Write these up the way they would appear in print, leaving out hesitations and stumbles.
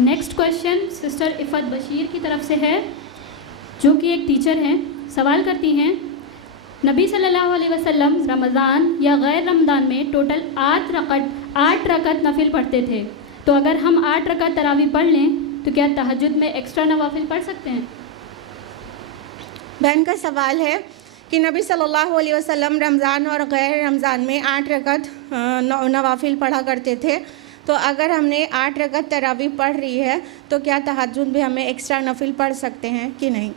Next question sister Iffat Bashir की तरफ से है, जो कि एक टीचर हैं। सवाल करती हैं, नबी सल्लल्लाहु अलैहि वसल्लम रमज़ान या गैर रमज़ान में टोटल 8 रकत नफिल पढ़ते थे, तो अगर हम 8 रकत तरावी पढ़ लें तो क्या तहज्जुद में एक्स्ट्रा नवाफिल पढ़ सकते हैं? बहन का सवाल है कि नबी सल्लल्लाहु अलैहि वसल्लम रमज़ान और गैर रमज़ान में 8 रकत नवाफिल पढ़ा करते थे, तो अगर हमने 8 रकत तरावी पढ़ रही है तो क्या तहज्जुद में हमें एक्स्ट्रा नफिल पढ़ सकते हैं कि नहीं।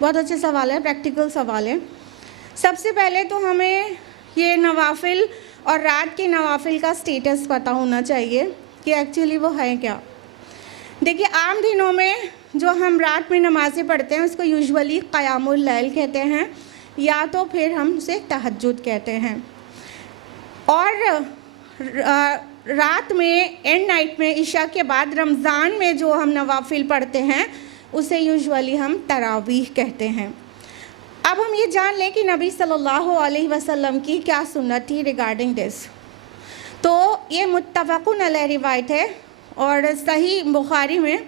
बहुत अच्छा सवाल है, प्रैक्टिकल सवाल है। सबसे पहले तो हमें ये नवाफिल और रात के नवाफिल का स्टेटस पता होना चाहिए कि एक्चुअली वो है क्या। देखिए, आम दिनों में जो हम रात में नमाज़ें पढ़ते हैं उसको यूजुअली क़यामुल लैल कहते हैं, या तो फिर हम उसे तहज्जुद कहते हैं। और रात में एंड नाइट में इशा के बाद रमज़ान में जो हम नवाफिल पढ़ते हैं उसे यूजुअली हम तरावीह कहते हैं। अब हम ये जान लें कि नबी सल्लल्लाहु अलैहि वसल्लम की क्या सुन्नत थी रिगार्डिंग दिस। तो ये मुत्तफ़क़ुन अलैह रिवायत है और सही बुखारी में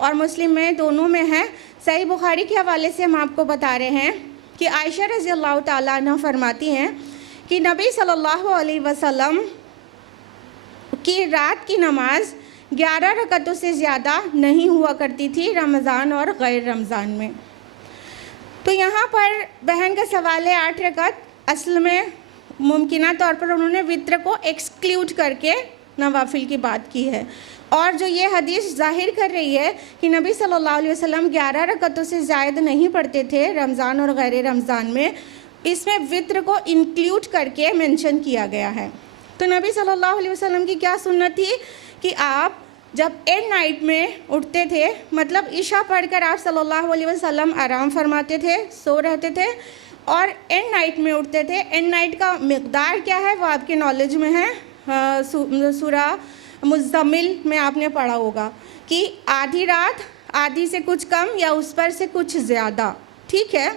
और मुस्लिम में दोनों में है। सही बुखारी के हवाले से हम आपको बता रहे हैं कि आयशा रज़ियल्लाहु ताला अन्हा फरमाती हैं कि नबी सल्लल्लाहु अलैहि वसल्लम की रात की नमाज 11 रकतों से ज़्यादा नहीं हुआ करती थी रमज़ान और गैर रमज़ान में। तो यहाँ पर बहन का सवाल है 8 रकत, असल में मुमकिना तौर पर उन्होंने वित्र को एक्सक्लूड करके नवाफिल की बात की है। और जो ये हदीस ज़ाहिर कर रही है कि नबी सल्लल्लाहु अलैहि वसल्लम 11 रकतों से ज़ायद नहीं पढ़ते थे रमज़ान और गैर रमज़ान में, इसमें वित्र को इंक्लूड करके मेंशन किया गया है। तो नबी सल्लल्लाहु अलैहि वसल्लम की क्या सुन्नत थी कि आप जब एंड नाइट में उठते थे, मतलब इशा पढ़कर आप सल्लल्लाहु अलैहि वसल्लम आराम फरमाते थे, सो रहते थे, और एंड नाइट में उठते थे। एंड नाइट का मिक़दार क्या है वो आपके नॉलेज में है, सूरा मुज़्ज़मिल में आपने पढ़ा होगा कि आधी रात, आधी से कुछ कम या उस पर से कुछ ज़्यादा, ठीक है।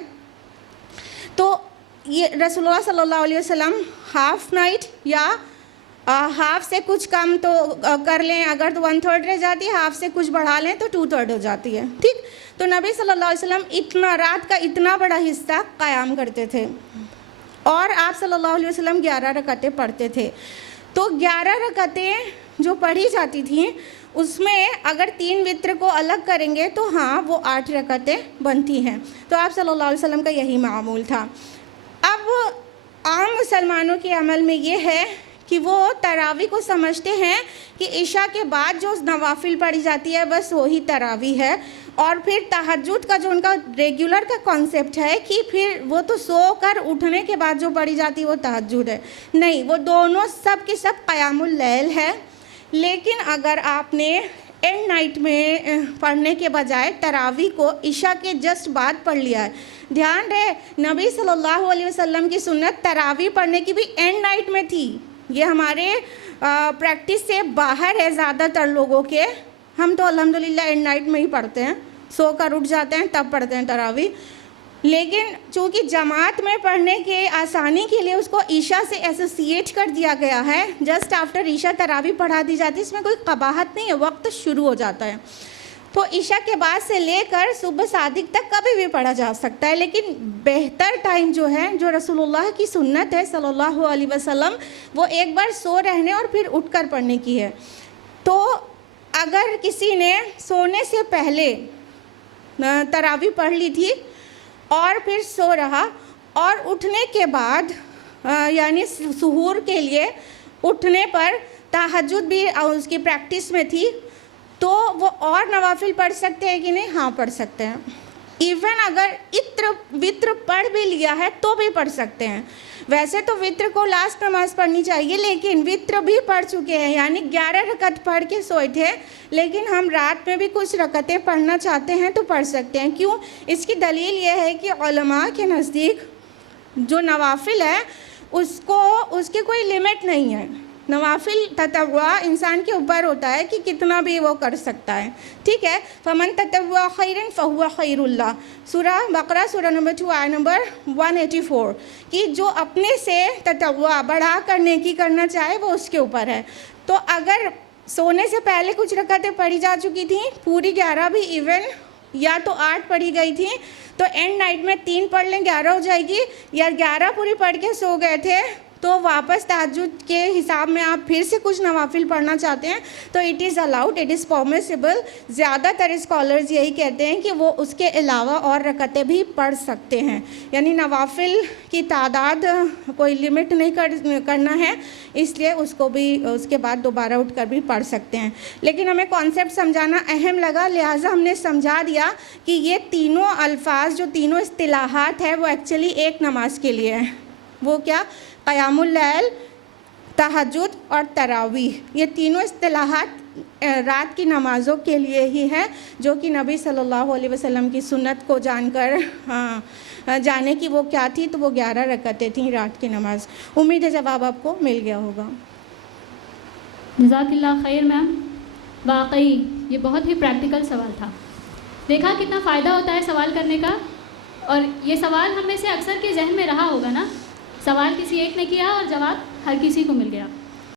तो ये रसूलुल्लाह सल्लल्लाहु अलैहि वसल्लम हाफ़ नाइट या हाफ़ से कुछ कम तो कर लें, अगर तो 1/3 रह जाती है, हाफ़ से कुछ बढ़ा लें तो 2/3 हो जाती है, ठीक। तो नबी सल्लल्लाहु अलैहि वसल्लम इतना रात का इतना बड़ा हिस्सा क़याम करते थे और आप सल्लल्लाहु अलैहि वसल्लम 11 रकतें पढ़ते थे। तो 11 रकतें जो पढ़ी जाती थीं उसमें अगर 3 वित्र को अलग करेंगे तो हाँ वो 8 रकतें बनती हैं। तो आप सल्लल्लाहु अलैहि वसल्लम का यही मामूल था। अब आम मुसलमानों के अमल में ये है कि वो तरावी को समझते हैं कि इशा के बाद जो नवाफिल पढ़ी जाती है बस वही तरावी है, और फिर तहज्जुद का जो उनका रेगुलर का कॉन्सेप्ट है कि फिर वो तो सो कर उठने के बाद जो पढ़ी जाती है वो तहज्जुद है। नहीं, वो दोनों सब के सब क़यामुल लैल है। लेकिन अगर आपने एंड नाइट में पढ़ने के बजाय तरावी को इशा के जस्ट बाद पढ़ लिया है, ध्यान रहे नबी सल्लल्लाहु अलैहि वसल्लम की सुन्नत तरावी पढ़ने की भी एंड नाइट में थी। ये हमारे प्रैक्टिस से बाहर है ज़्यादातर लोगों के। हम तो अल्हम्दुलिल्लाह एंड नाइट में ही पढ़ते हैं, सो कर उठ जाते हैं तब पढ़ते हैं तरावी। लेकिन चूँकि जमात में पढ़ने के आसानी के लिए उसको ईशा से एसोसिएट कर दिया गया है, जस्ट आफ्टर ईशा तरावी पढ़ा दी जाती है, इसमें कोई कबाहत नहीं है, वक्त शुरू हो जाता है। तो ईशा के बाद से लेकर सुबह सादिक तक कभी भी पढ़ा जा सकता है, लेकिन बेहतर टाइम जो है, जो रसूलुल्लाह की सुन्नत है सल्लल्लाहु अलैहि वसल्लम, वो एक बार सो रहने और फिर उठकर पढ़ने की है। तो अगर किसी ने सोने से पहले तरावी पढ़ ली थी और फिर सो रहा और उठने के बाद यानी सुहूर के लिए उठने पर तहज्जुद भी उसकी प्रैक्टिस में थी, तो वो और नवाफिल पढ़ सकते हैं कि नहीं? हाँ, पढ़ सकते हैं। इवन अगर वित्र पढ़ भी लिया है तो भी पढ़ सकते हैं। वैसे तो वित्र को लास्ट नमाज पढ़नी चाहिए, लेकिन वित्र भी पढ़ चुके हैं, यानी 11 रकत पढ़ के सोए थे, लेकिन हम रात में भी कुछ रकतें पढ़ना चाहते हैं तो पढ़ सकते हैं। क्यों? इसकी दलील ये है कि उलमा के नज़दीक जो नवाफिल है उसकी कोई लिमिट नहीं है। नवाफिल ततव्वा इंसान के ऊपर होता है कि कितना भी वो कर सकता है, ठीक है। फमन ततव्वा खैरन फहुवा खैरुल्लाह, सूरा बकरा सूरा नंबर 2 आयत नंबर 184, कि जो अपने से ततव्वा बढ़ा कर नेकी करना चाहे वो उसके ऊपर है। तो अगर सोने से पहले कुछ रकातें पढ़ी जा चुकी थी, पूरी 11 भी इवन, या तो 8 पढ़ी गई थी, तो एंड नाइट में 3 पढ़ लें 11 हो जाएगी, या 11 पूरी पढ़ के सो गए थे तो वापस तहज्जुद के हिसाब में आप फिर से कुछ नवाफिल पढ़ना चाहते हैं तो it is allowed, it is permissible. ज़्यादातर स्कॉलर्स यही कहते हैं कि वो उसके अलावा और रकतें भी पढ़ सकते हैं, यानी नवाफिल की तादाद कोई लिमिट नहीं करना है, इसलिए उसको भी उसके बाद दोबारा उठकर भी पढ़ सकते हैं। लेकिन हमें कॉन्सेप्ट समझाना अहम लगा, लिहाजा हमने समझा दिया कि ये तीनों अल्फाज जो तीनों इस्तिलाहात है वो एक्चुअली एक नमाज के लिए है। वो क्या? क़यामुल लैल, तहज्जुद और तरावीह, ये तीनों इस्तिलाहात रात की नमाज़ों के लिए ही है, जो कि नबी सल्लल्लाहु अलैहि वसल्लम की सुन्नत को जानकर जाने की वो क्या थी, तो वो 11 रकतें थीं रात की नमाज। उम्मीद है जवाब आपको मिल गया होगा। जज़ाकिल्लाह खैर मैम, वाकई ये बहुत ही प्रैक्टिकल सवाल था। देखा कितना फ़ायदा होता है सवाल करने का, और ये सवाल हम में से अक्सर के जहन में रहा होगा ना, सवाल किसी एक ने किया और जवाब हर किसी को मिल गया।